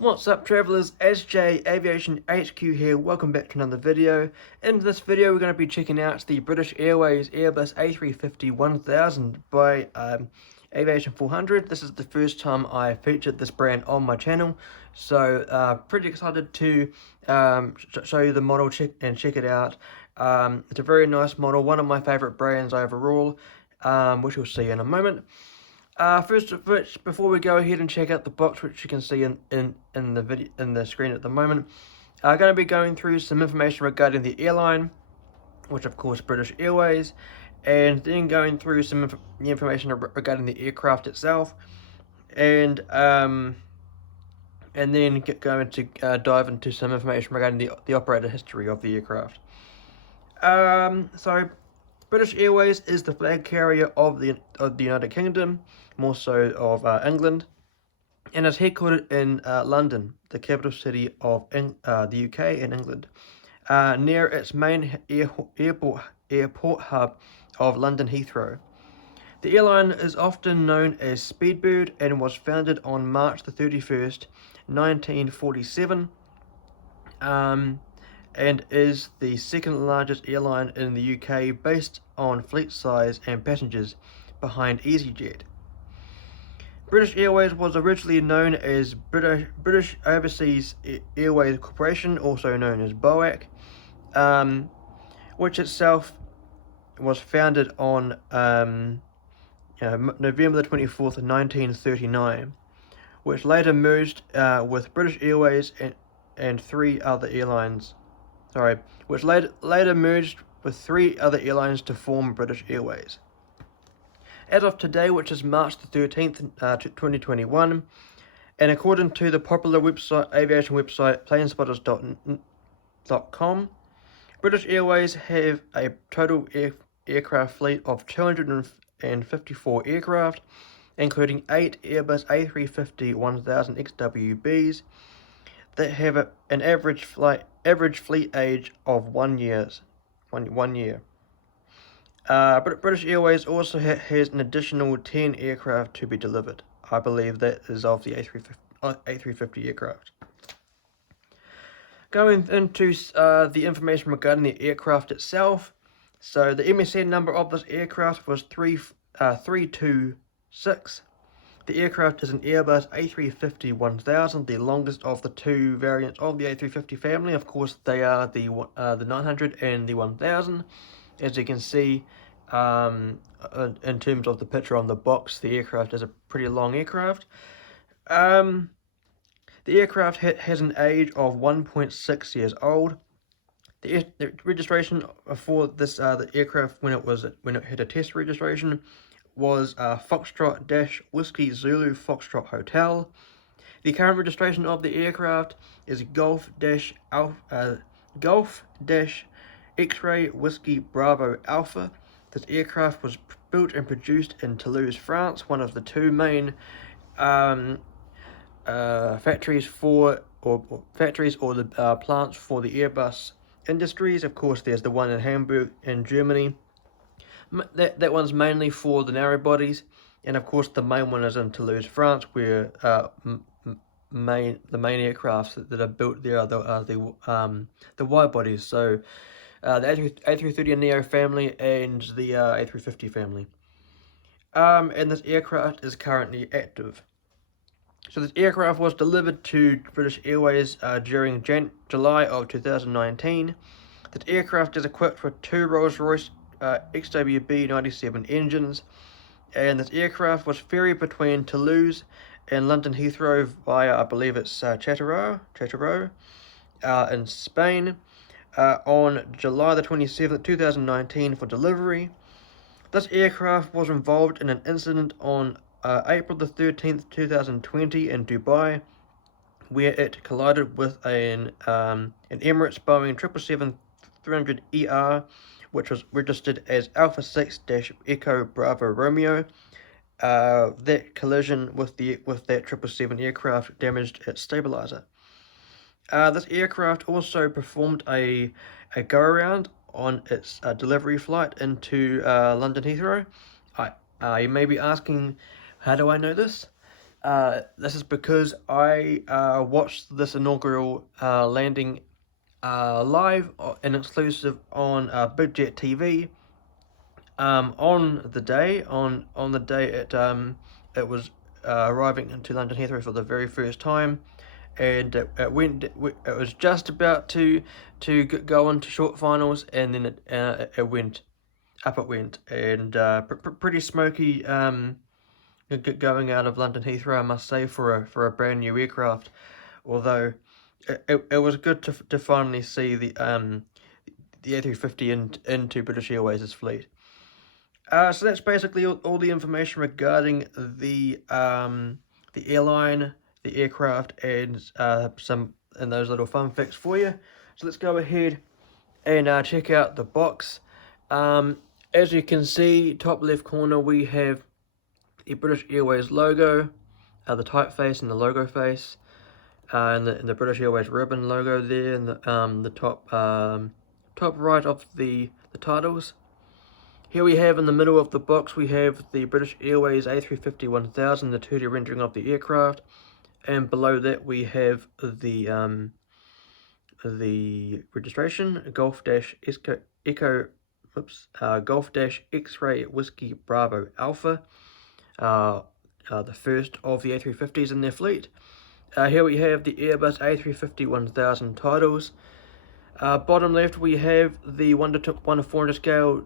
What's up travellers, SJ Aviation HQ here, welcome back to another video. In this video we're going to be checking out the British Airways Airbus A350-1000 by Aviation400. This is the first time I featured this brand on my channel, so pretty excited to show you the model and check it out. It's a very nice model, one of my favourite brands overall, which you'll see in a moment. First of which, before we go ahead and check out the box, which you can see in the screen at the moment, I'm going to be going through some information regarding the airline, which of course British Airways, and then going through some information regarding the aircraft itself, and then going to dive into some information regarding the operator history of the aircraft. So British Airways is the flag carrier of the United Kingdom, more so of England, and is headquartered in London, the capital city of the UK and England, near its main airport hub of London Heathrow. The airline is often known as Speedbird and was founded on March the 31st, 1947. And is the second largest airline in the UK based on fleet size and passengers, behind EasyJet. British Airways was originally known as British Overseas Airways Corporation, also known as BOAC, which itself was founded on November the 24th, 1939, which later merged with British Airways and three other airlines. Which later merged with three other airlines to form British Airways. As of today, which is March the 13th, 2021, and according to the popular aviation website planespotters.com, British Airways have a total aircraft fleet of 254 aircraft, including 8 Airbus A350-1000 XWBs that have an average fleet age of 1 year. British Airways also has an additional 10 aircraft to be delivered. I believe that is of the A350 aircraft. Going into the information regarding the aircraft itself, so the MSN number of this aircraft was 326. The aircraft is an Airbus A350-1000, the longest of the two variants of the A350 family. Of course, they are the 900 and the 1000. As you can see, in terms of the picture on the box, the aircraft is a pretty long aircraft. The aircraft has an age of 1.6 years old. The registration for this the aircraft when it had a test registration was Foxtrot-Whiskey Zulu Foxtrot Hotel. The current registration of the aircraft is Golf-X-Ray Whiskey Bravo Alpha. This aircraft was built and produced in Toulouse, France, one of the two main factories or the plants for the Airbus industries. Of course, there's the one in Hamburg in Germany. That one's mainly for the narrow bodies, and of course the main one is in Toulouse, France, where the main aircrafts that are built there are the wide bodies. So the A330neo family and the A350 family. And this aircraft is currently active. So this aircraft was delivered to British Airways during July of 2019. This aircraft is equipped with two Rolls-Royce XWB 97 engines, and this aircraft was ferried between Toulouse and London Heathrow via, I believe it's Châteauroux in Spain, on July the 27th, 2019 for delivery. This aircraft was involved in an incident on April the 13th, 2020 in Dubai, where it collided with an Emirates Boeing 777-300ER, which was registered as Alpha 6-Echo Bravo Romeo. That collision with that 777 aircraft damaged its stabilizer. This aircraft also performed a go-around on its delivery flight into London Heathrow. You may be asking, how do I know this? This is because I watched this inaugural landing live and exclusive on Big Jet TV. On the day it was arriving into London Heathrow for the very first time, and it was just about to go into short finals, and then it went up. It went, and pretty smoky going out of London Heathrow, I must say, for a brand new aircraft. Although it was good to finally see the A350 into British Airways' fleet. So that's basically all the information regarding the airline, the aircraft, and some and those little fun facts for you. So let's go ahead and check out the box. As you can see, top left corner we have the British Airways logo, the typeface and the logo face, and the British Airways ribbon logo there, and the top right of the titles. Here we have in the middle of the box, we have the British Airways A350-1000, the 2D rendering of the aircraft, and below that we have the registration, Golf-X-Ray Whiskey Bravo Alpha, the first of the A350s in their fleet. Here we have the Airbus A350-1000 titles. Bottom left we have the 1 to 400 scale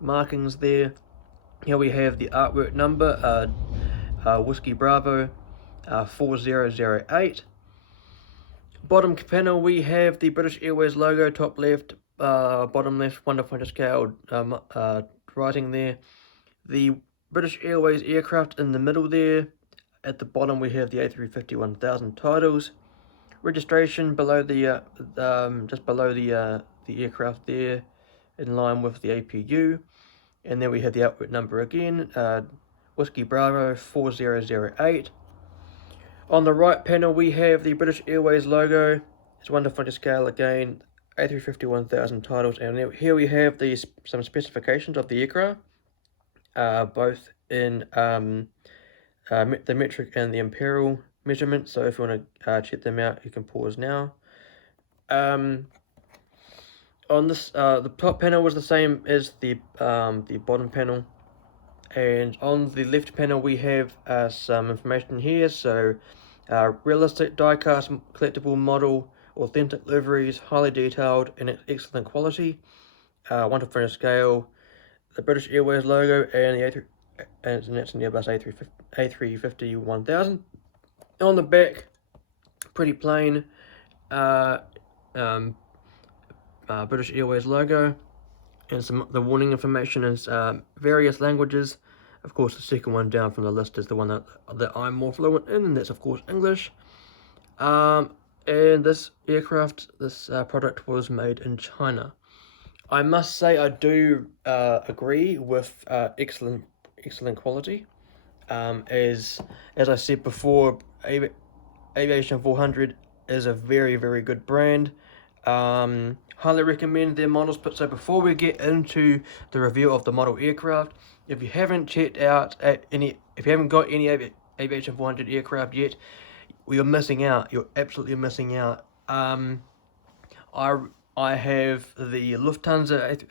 markings there. Here we have the artwork number, Whiskey Bravo 4008. Bottom panel we have the British Airways logo, top left, bottom left, 1 to 400 scale writing there. The British Airways aircraft in the middle there. At the bottom we have the A350-1000 titles. Registration below the just below the aircraft there, in line with the APU, and then we have the output number again, Whiskey Bravo 4008. On the right panel we have the British Airways logo. It's 1 to 400 scale again, A350-1000 titles, and here we have some specifications of the aircraft, both in the metric and the imperial measurements. So if you want to check them out, you can pause now. On this, the top panel was the same as the bottom panel, and on the left panel we have some information here. So, realistic die-cast collectible model, authentic liveries, highly detailed and excellent quality, 1 to 400 scale, the British Airways logo, and that's an Airbus A350-1000. On the back, pretty plain. British Airways logo, and the warning information is various languages. Of course, the second one down from the list is the one that I'm more fluent in, and that's of course English. And this aircraft, this product was made in China. I must say I do agree with excellent quality. As I said before, Aviation400 is a very good brand. Highly recommend their models. But so before we get into the review of the model aircraft, if you haven't checked out if you haven't got any Aviation400 aircraft yet, you're missing out. You're absolutely missing out. I have the Lufthansa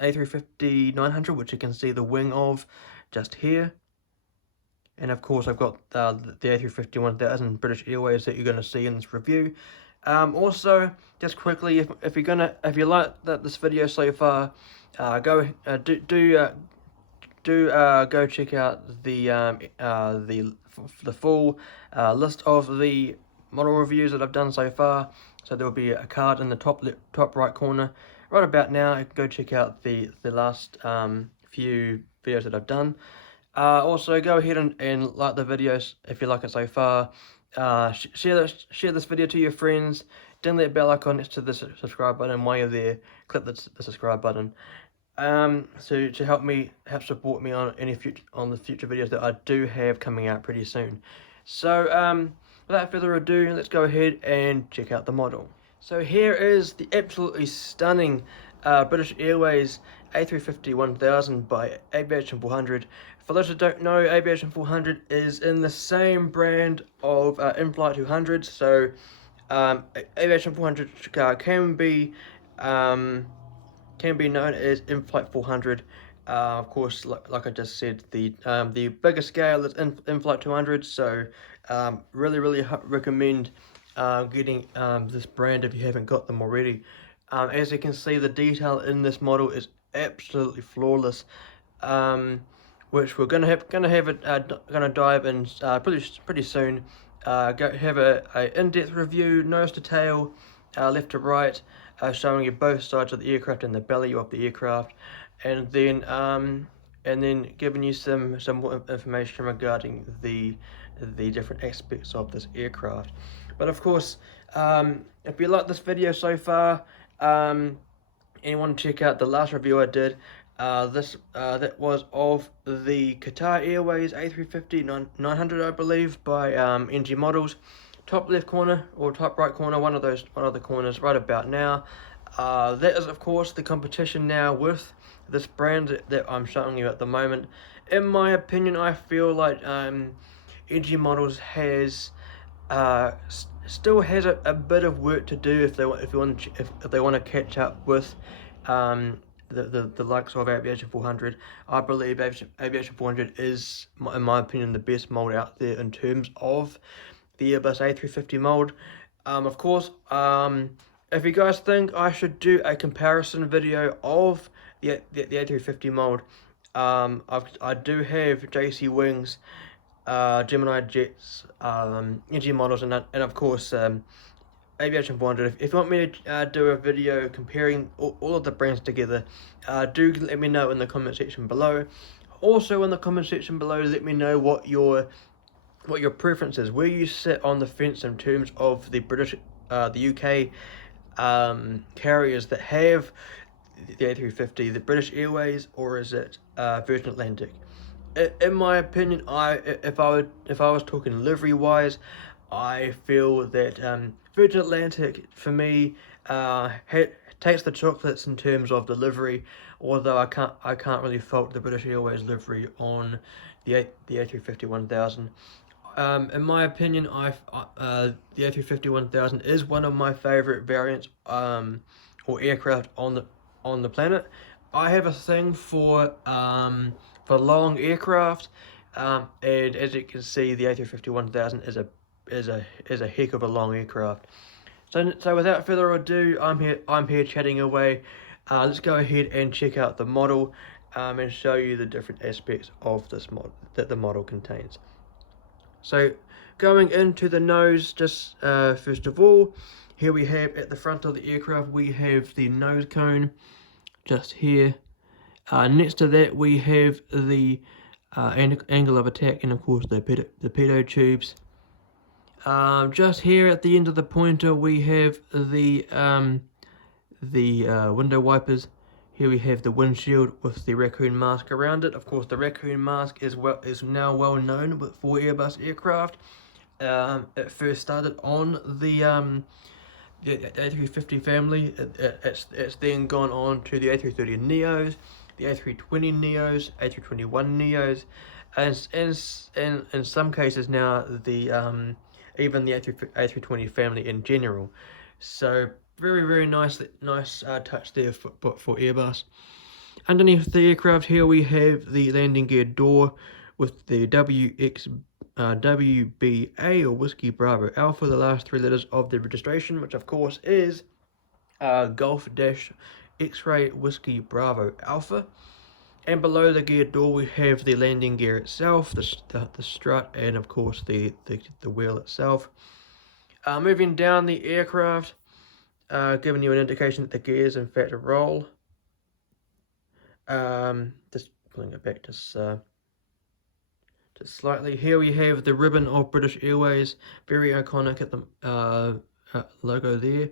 A350-900, which you can see the wing of just here. And of course, I've got the A350-1000 British Airways that you're going to see in this review. Also, just quickly, if you like this video so far, go check out the full list of the model reviews that I've done so far. So there will be a card in the top right corner right about now. You can go check out the last few videos that I've done. Also, go ahead and like the videos if you like it so far. Share this video to your friends. Ding that bell icon next to the subscribe button. While you're there, click the subscribe button. So to help support me on the future videos that I do have coming out pretty soon. So without further ado, let's go ahead and check out the model. So here is the absolutely stunning British Airways A350-1000 by Aviation400. For those who don't know, Aviation400 is in the same brand of in-flight 200s, so Aviation400 can be known as in-flight 400. Of course, like I just said, the bigger scale is in-flight 200, so really recommend getting this brand if you haven't got them already. As you can see, the detail in this model is absolutely flawless, which we're gonna dive in pretty soon. Have a in-depth review, nose to tail, left to right, showing you both sides of the aircraft and the belly of the aircraft, and then giving you some more information regarding the different aspects of this aircraft. But of course, if you like this video so far, and you want to check out the last review I did, that was of the Qatar Airways A350-1000, I believe, by NG Models. Top left corner or top right corner, one of the corners right about now. That is of course the competition now with this brand that I'm showing you at the moment. In my opinion, I feel like NG Models has still has a bit of work to do if they want to catch up with the likes of Aviation400. I believe Aviation400 is, in my opinion, the best mold out there in terms of the Airbus A350 mold. Of course, if you guys think I should do a comparison video of the A350 mold, I do have JC Wings, Gemini Jets, NG Models, and of course Aviation400. If you want me to do a video comparing all of the brands together, do let me know in the comment section below. Also in the comment section below, let me know what your preference is, where you sit on the fence in terms of the the UK carriers that have the A350, the British Airways, or is it Virgin Atlantic? In my opinion, if I was talking livery wise, I feel that Virgin Atlantic for me takes the chocolates in terms of the livery, although I can't really fault the British Airways livery on the A350-1000. In my opinion, the A350-1000 is one of my favorite variants or aircraft on the planet. I have a thing for long aircraft, and as you can see, the A350-1000 is a heck of a long aircraft. So without further ado, I'm here chatting away. Let's go ahead and check out the model and show you the different aspects of this model that the model contains. So going into the nose, just first of all, here we have at the front of the aircraft, we have the nose cone just here. Next to that we have the angle of attack, and of course the pitot tubes. Just here at the end of the pointer we have the window wipers. Here we have the windshield with the raccoon mask around it. Of course, the raccoon mask is now well known for Airbus aircraft. It first started on the A350 family. It's then gone on to the A330neos, the A320neos, A321neos, and in some cases now the even the A320 family in general. So very nice touch there for Airbus. Underneath the aircraft here we have the landing gear door with the G-XWBA or Whiskey Bravo Alpha, the last three letters of the registration, which of course is Golf Dash X-Ray Whiskey Bravo Alpha. And below the gear door we have the landing gear itself, the strut, and of course the wheel itself. Moving down the aircraft, giving you an indication that the gears in fact roll. Just pulling it back just slightly. Here we have the ribbon of British Airways, very iconic at the logo there.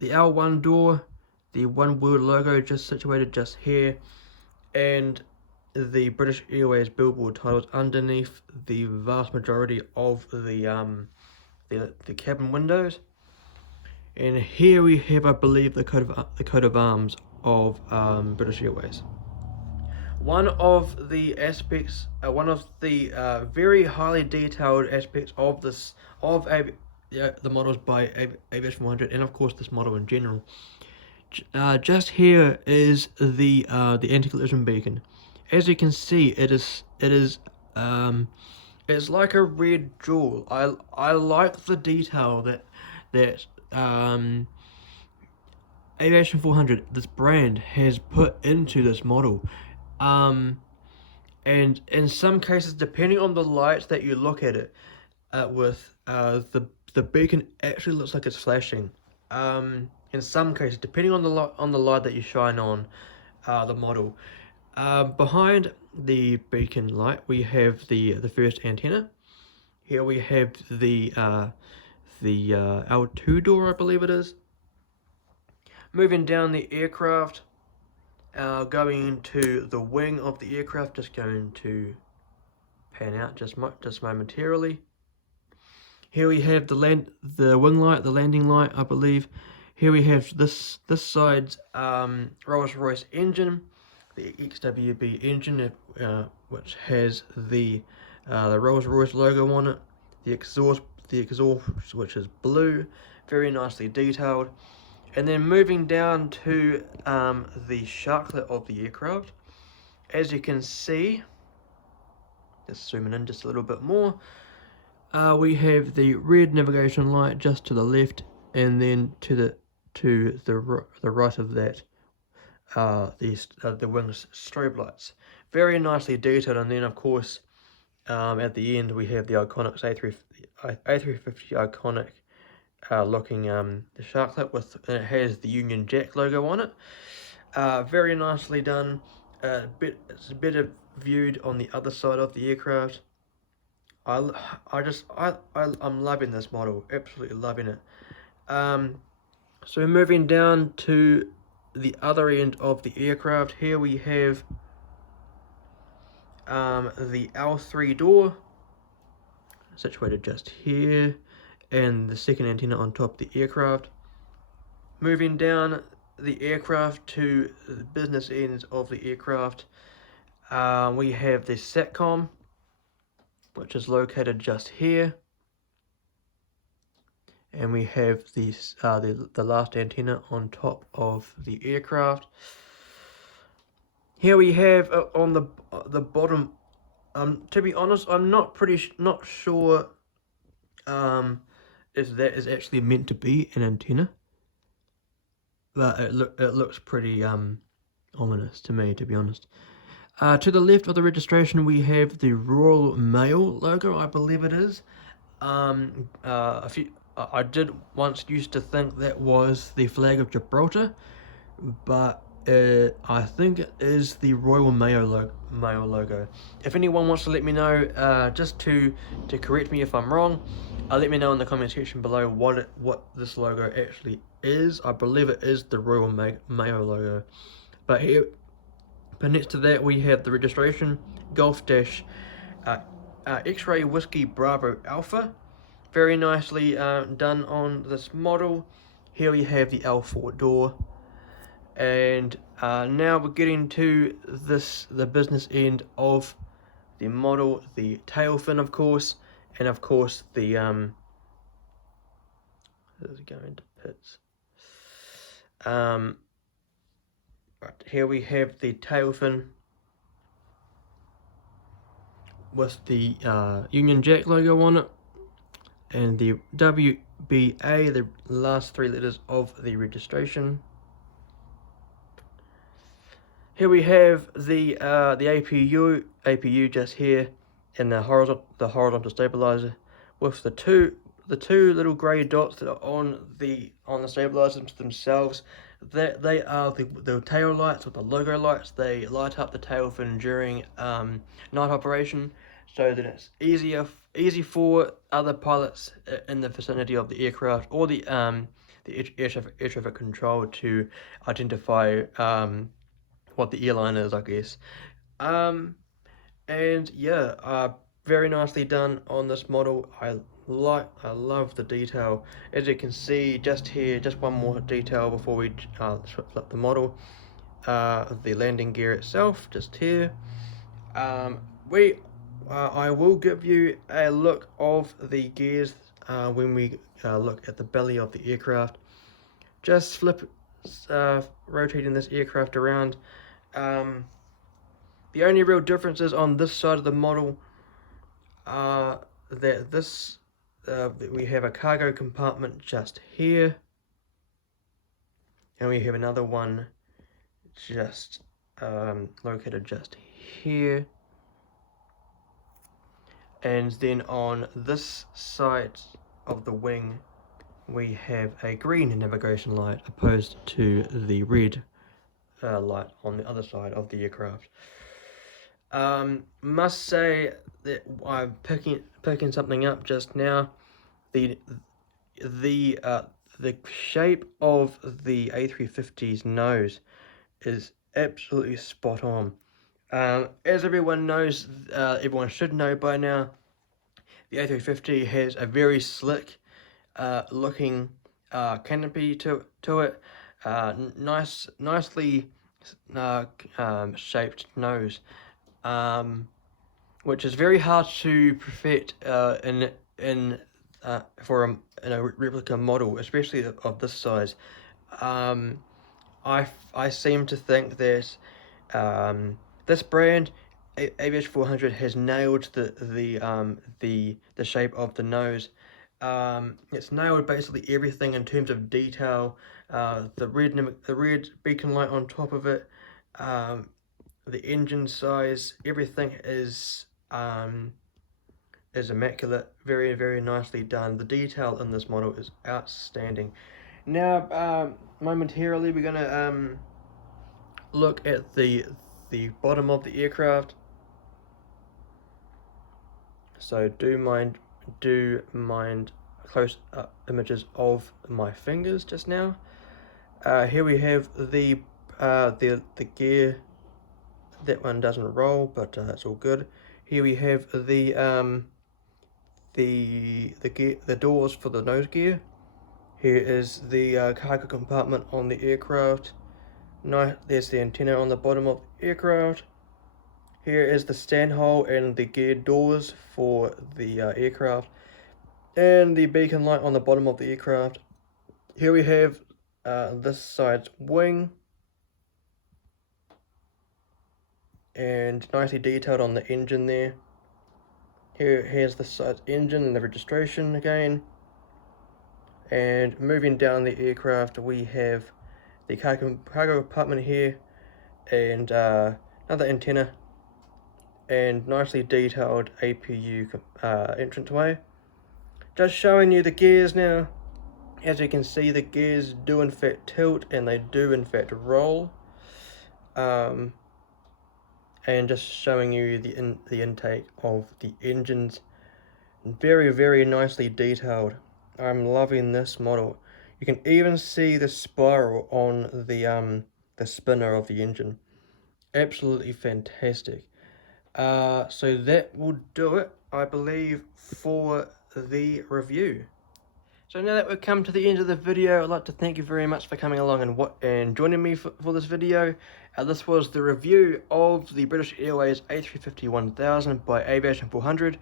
The L1 door, the One World logo just situated just here, and the British Airways billboard titles underneath the vast majority of the cabin windows. And here we have, I believe, the coat of arms of British Airways. One of the aspects, one of the very highly detailed aspects of the models by Aviation400, and of course this model in general. Just here is the anti-collision beacon. As you can see, it's like a red jewel. I like the detail that Aviation400, this brand, has put into this model. And in some cases, depending on the light that you look at it with, the beacon actually looks like it's flashing. In some cases, depending on the light that you shine on the model. Behind the beacon light, we have the first antenna. Here we have the L2 door, I believe it is. Moving down the aircraft, going into the wing of the aircraft, just going to pan out just momentarily. Here we have the wing light, the landing light, I believe. Here we have this side's Rolls-Royce engine, the G-XWBA engine, which has the Rolls-Royce logo on it. The exhaust, which is blue, very nicely detailed. And then moving down to the sharklet of the aircraft, as you can see, just zooming in just a little bit more, we have the red navigation light just to the left, and then to the right of that, the wings strobe lights, very nicely detailed. And then of course, at the end we have the iconic A350 iconic looking the sharklet and it has the Union Jack logo on it. Very nicely done. It's better viewed on the other side of the aircraft. I'm loving this model, absolutely loving it. So moving down to the other end of the aircraft, here we have the L3 door, situated just here, and the second antenna on top of the aircraft. Moving down the aircraft to the business ends of the aircraft, we have the SATCOM, which is located just here, and we have the last antenna on top of the aircraft. Here we have on the bottom. To be honest, I'm not sure if that is actually meant to be an antenna, but it looks pretty ominous to me, to be honest. To the left of the registration, we have the Royal Mail logo, I believe it is. I did once used to think that was the flag of Gibraltar, but I think it is the Royal Mail logo. If anyone wants to let me know, just to correct me if I'm wrong, let me know in the comment section below what this logo actually is. I believe it is the Royal Mail logo. But next to that we have the registration, Golf Dash X-Ray Whiskey Bravo Alpha. Very nicely done on this model. Here we have the L4 door. And now we're getting to the business end of the model, the tail fin, of course, and of course the this is going to pits. Right, here we have the tail fin with the Union Jack logo on it, and the WBA, the last three letters of the registration. Here we have the APU just here, and the horizontal stabilizer with the two little grey dots that are on the stabilizers themselves. They are the tail lights, or the logo lights. They light up the tail fin during night operation, so that it's easy for other pilots in the vicinity of the aircraft or the air traffic control to identify what the airline is, I guess. And yeah, very nicely done on this model. I love the detail. As you can see just here, just one more detail before we flip the model. The landing gear itself, just here. I will give you a look of the gears when we look at the belly of the aircraft. Just rotating this aircraft around. The only real differences on this side of the model are that we have a cargo compartment just here, and we have another one just located just here. And then on this side of the wing, we have a green navigation light opposed to the red light on the other side of the aircraft. Must say that I'm picking something up just now. The shape of the A350's nose is absolutely spot on. As everyone knows, everyone should know by now, the A350 has a very slick looking canopy to it. Nicely shaped nose, which is very hard to perfect in a replica model, especially of this size. I seem to think that this brand, Aviation400, has nailed the shape of the nose. It's nailed basically everything in terms of detail. The red beacon light on top of it, the engine size, everything is immaculate. Very, very nicely done. The detail in this model is outstanding. Now, momentarily, we're gonna look at the bottom of the aircraft. So do mind close up images of my fingers just now. Here we have the gear. That one doesn't roll, but it's all good. Here we have the doors for the nose gear. Here is the cargo compartment on the aircraft. There's the antenna on the bottom of the aircraft. Here is the stand hole and the gear doors for the aircraft, and the beacon light on the bottom of the aircraft. Here we have this side's wing, and nicely detailed on the engine there. Here's the side's engine and the registration again. And moving down the aircraft, we have the cargo compartment here, and another antenna, and nicely detailed APU entranceway. Just showing you the gears now. As you can see, the gears do in fact tilt, and they do in fact roll. And just showing you the intake of the engines. Very, very nicely detailed. I'm loving this model. You can even see the spiral on the spinner of the engine. Absolutely fantastic. So that will do it, I believe, for the review. So now that we've come to the end of the video, I'd like to thank you very much for coming along and joining me for this video. This was the review of the British Airways A350-1000 by Aviation400.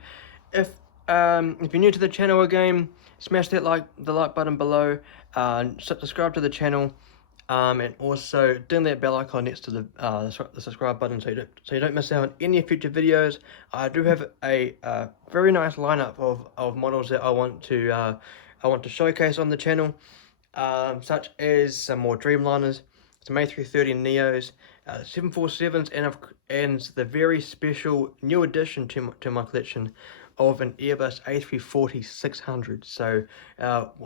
If you're new to the channel again, smash that like button below, subscribe to the channel, and also ding that bell icon next to the subscribe button so you don't miss out on any future videos. I do have a very nice lineup of models that I want to showcase on the channel, such as some more Dreamliners, some A330neos, 747s, and the very special new addition to my collection of an Airbus A350-1000. So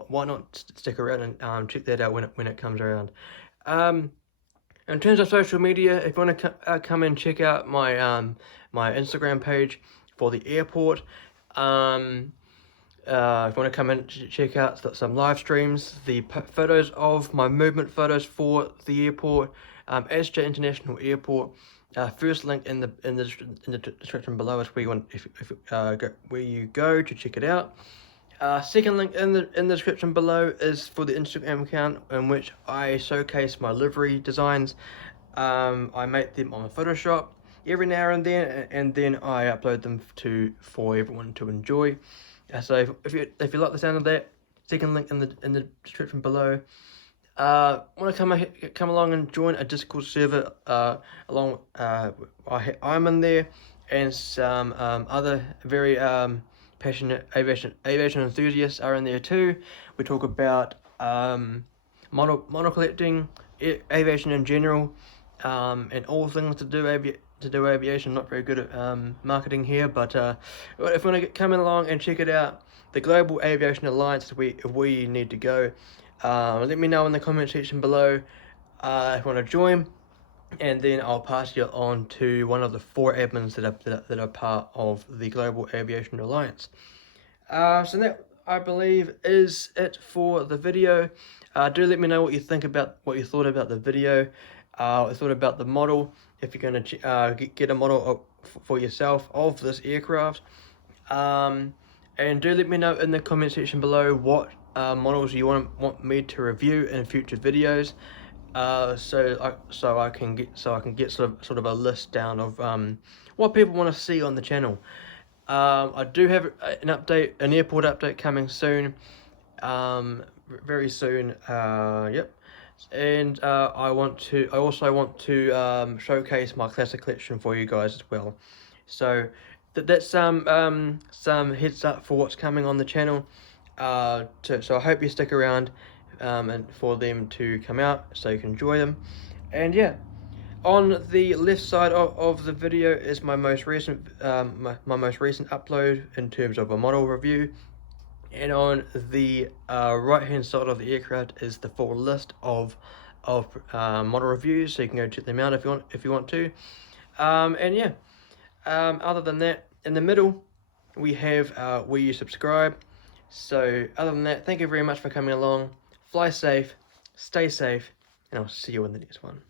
why not stick around and check that out when it comes around. In terms of social media, if you want to come and check out my my Instagram page for the airport, if you want to come and check out some live streams, the photos of my movement photos for the airport, Astra International Airport. First link in the description below is where you go to check it out. Second link in the description below is for the Instagram account in which I showcase my livery designs. I make them on Photoshop every now and then I upload them for everyone to enjoy. So if you like the sound of that, second link in the description below. Want to come along and join a Discord server? I'm in there, and some other very passionate aviation enthusiasts are in there too. We talk about model collecting, aviation in general, and all things to do aviation. Not very good at marketing here, but if you want to come along and check it out, the Global Aviation Alliance, we need to go. Let me know in the comment section below if you want to join, and then I'll pass you on to one of the 4 admins that are part of the Global Aviation Alliance. So that, I believe, is it for the video. Do let me know what you thought about the video, what you thought about the model, if you're going to get a model for yourself of this aircraft. And do let me know in the comment section below what models you want me to review in future videos, so I can get sort of a list down of what people want to see on the channel. I do have an airport update coming soon, very soon. Yep. And I also want to showcase my classic collection for you guys as well. So that's some heads up for what's coming on the channel. So I hope you stick around and for them to come out so you can enjoy them. And yeah, on the left side of the video is my most recent my most recent upload in terms of a model review, and on the right hand side of the aircraft is the full list of model reviews, so you can go check them out if you want to. And yeah, other than that, in the middle we have where you subscribe. So other than that, thank you very much for coming along. Fly safe, stay safe, and I'll see you in the next one.